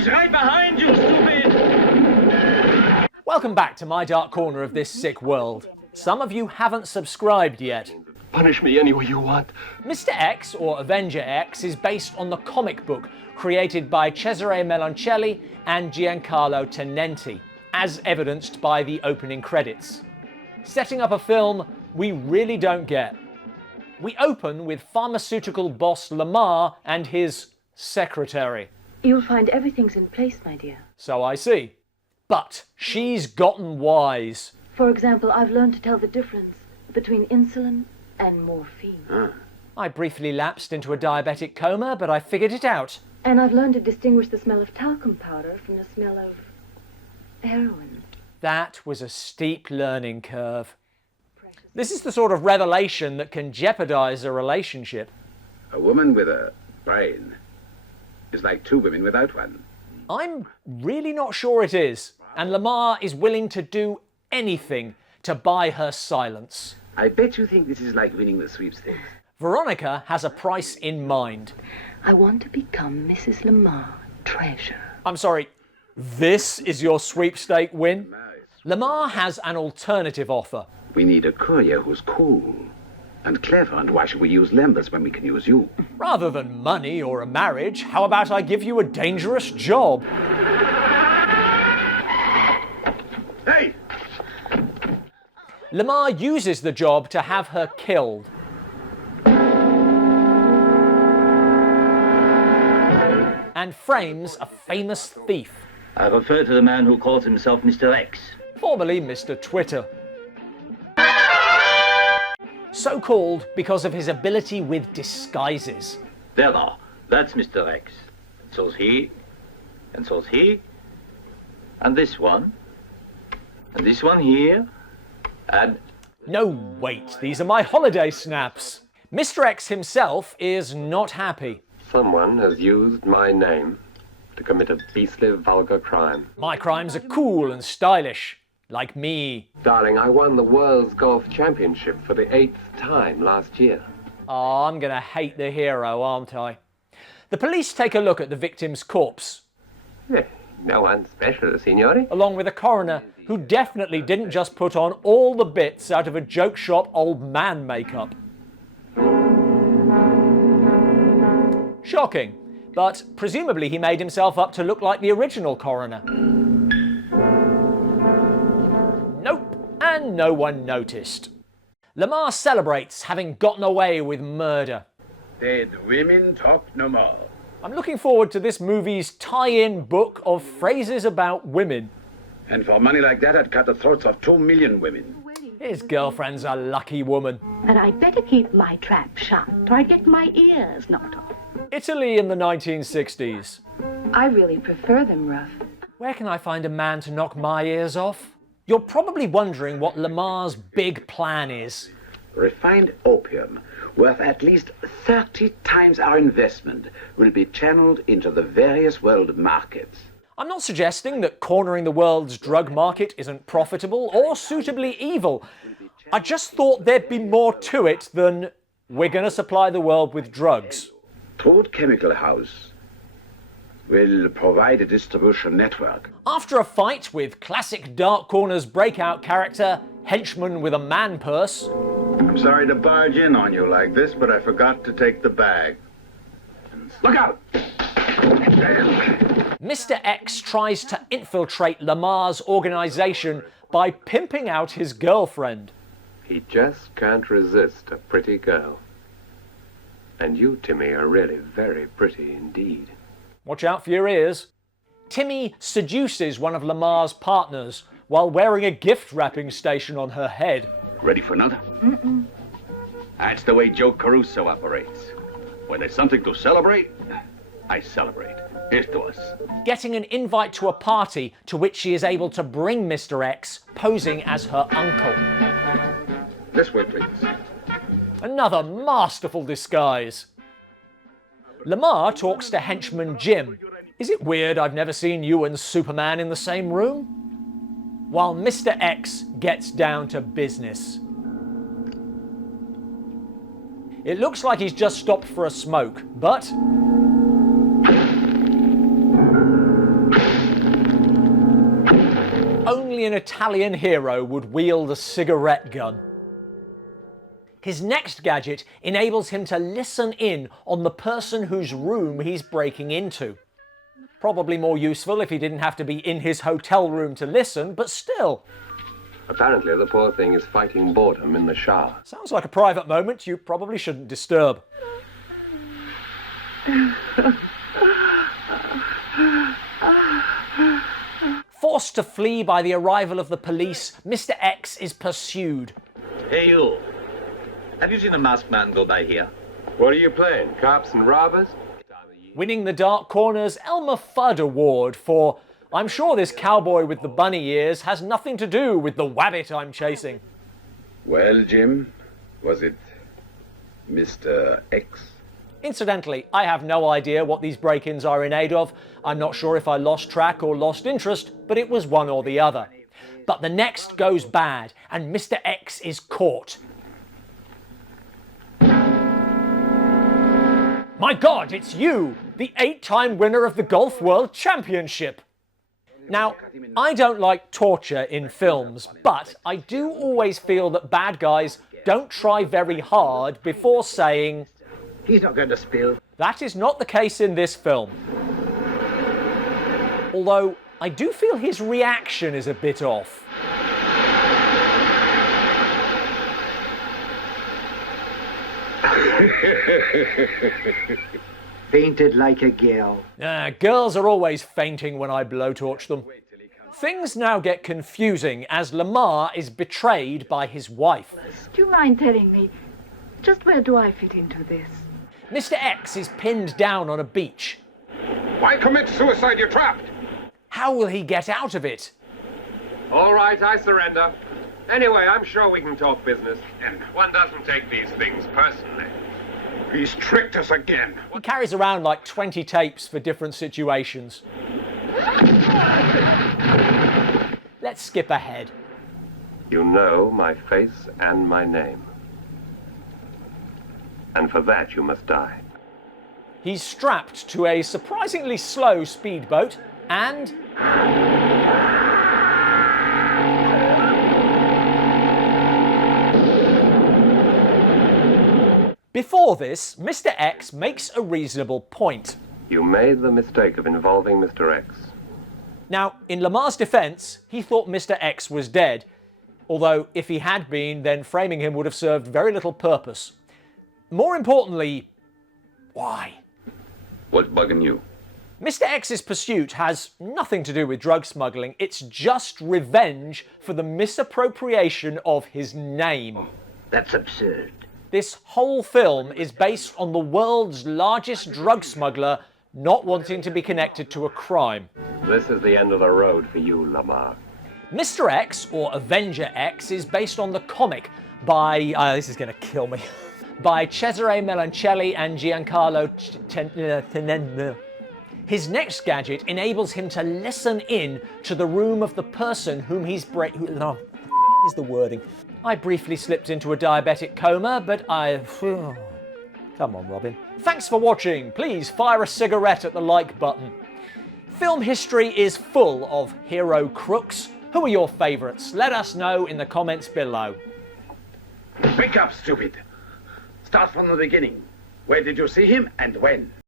He's right behind you, stupid! Welcome back to my dark corner of this sick world. Some of you haven't subscribed yet. Punish me any way you want. Mr. X, or Avenger X, is based on the comic book created by Cesare Meloncelli and Giancarlo Tenenti, as evidenced by the opening credits. Setting up a film we really don't get. We open with pharmaceutical boss Lamar and his secretary. You'll find everything's in place, my dear. So I see. But she's gotten wise. For example, I've learned to tell the difference between insulin and morphine. I briefly lapsed into a diabetic coma, but I figured it out. And I've learned to distinguish the smell of talcum powder from the smell of heroin. That was a steep learning curve. This is the sort of revelation that can jeopardize a relationship. A woman with a brain is like two women without one. I'm really not sure it is, and Lamar is willing to do anything to buy her silence. I bet you think this is like winning the sweepstakes. Veronica has a price in mind. I want to become Mrs. Lamar Treasure. I'm sorry, this is your sweepstake win? Lamar has an alternative offer. We need a courier who's cool and clever, and why should we use Lambers when we can use you? Rather than money or a marriage, how about I give you a dangerous job? Hey! Lamar uses the job to have her killed. And frames a famous thief. I refer to the man who calls himself Mr. X. Formerly Mr. Twitter. So called because of his ability with disguises. There now, that's Mr. X. So's he, and so's he, and this one here, and... No, wait, these are my holiday snaps. Mr. X himself is not happy. Someone has used my name to commit a beastly, vulgar crime. My crimes are cool and stylish, like me. Darling, I won the World's Golf Championship for the 8th time last year. Oh, I'm gonna hate the hero, aren't I? The police take a look at the victim's corpse. No one special, signore. Along with a coroner who definitely didn't just put on all the bits out of a joke shop old man makeup. Shocking, but presumably he made himself up to look like the original coroner. Nope, and no one noticed. Lamar celebrates having gotten away with murder. Dead women talk no more. I'm looking forward to this movie's tie-in book of phrases about women. And for money like that, I'd cut the throats of 2 million women. His girlfriend's a lucky woman. And I'd better keep my trap shut, or I'd get my ears knocked off. Italy in the 1960s. I really prefer them rough. Where can I find a man to knock my ears off? You're probably wondering what Lamar's big plan is. Refined opium, worth at least 30 times our investment, will be channeled into the various world markets. I'm not suggesting that cornering the world's drug market isn't profitable or suitably evil. I just thought there'd be more to it than we're going to supply the world with drugs. Trude Chemical House will provide a distribution network. After a fight with classic Dark Corner's breakout character, henchman with a man purse. I'm sorry to barge in on you like this, but I forgot to take the bag. Look out! Mr. X tries to infiltrate Lamar's organization by pimping out his girlfriend. He just can't resist a pretty girl. And you, Timmy, are really very pretty indeed. Watch out for your ears. Timmy seduces one of Lamar's partners while wearing a gift wrapping station on her head. Ready for another? Mm-mm. That's the way Joe Caruso operates. When there's something to celebrate, I celebrate. Here's to us. Getting an invite to a party to which she is able to bring Mr. X, posing as her uncle. This way, please. Another masterful disguise. Lamar talks to henchman Jim. Is it weird I've never seen you and Superman in the same room? While Mr. X gets down to business. It looks like he's just stopped for a smoke, but only an Italian hero would wield a cigarette gun. His next gadget enables him to listen in on the person whose room he's breaking into. Probably more useful if he didn't have to be in his hotel room to listen, but still. Apparently the poor thing is fighting boredom in the shower. Sounds like a private moment you probably shouldn't disturb. Forced to flee by the arrival of the police, Mr. X is pursued. Hey, you. Have you seen a masked man go by here? What are you playing, cops and robbers? Winning the Dark Corner's Elmer Fudd Award for "I'm sure this cowboy with the bunny ears has nothing to do with the wabbit I'm chasing." Well, Jim, was it Mr. X? Incidentally, I have no idea what these break-ins are in aid of. I'm not sure if I lost track or lost interest, but it was one or the other. But the next goes bad, and Mr. X is caught. My God, it's you, the 8-time winner of the Golf World Championship. Now, I don't like torture in films, but I do always feel that bad guys don't try very hard before saying, He's not going to spill. that is not the case in this film. Although, I do feel his reaction is a bit off. Fainted like a girl. Girls are always fainting when I blowtorch them. Things now get confusing as Lamar is betrayed by his wife. Do you mind telling me, just where do I fit into this? Mr. X is pinned down on a beach. Why commit suicide? You're trapped. How will he get out of it? All right, I surrender. Anyway, I'm sure we can talk business. And one doesn't take these things personally. He's tricked us again. He carries around like 20 tapes for different situations. Let's skip ahead. You know my face and my name. And for that you must die. He's strapped to a surprisingly slow speedboat and... Before this, Mr. X makes a reasonable point. You made the mistake of involving Mr. X. Now, in Lamar's defense, he thought Mr. X was dead, although if he had been, then framing him would have served very little purpose. More importantly, why? What's bugging you? Mr. X's pursuit has nothing to do with drug smuggling, it's just revenge for the misappropriation of his name. That's absurd. This whole film is based on the world's largest drug smuggler not wanting to be connected to a crime. This is the end of the road for you, Lamar. Mr. X, or Avenger X, is based on the comic by... this is going to kill me. by Cesare Melancelli and Giancarlo Tenenbaum. His next gadget enables him to listen in to the room of the person whom he's No, is the wording. I briefly slipped into a diabetic coma, but Come on, Robin. Thanks for watching. Please fire a cigarette at the like button. Film history is full of hero crooks. Who are your favourites? Let us know in the comments below. Wake up, stupid. Start from the beginning. Where did you see him and when?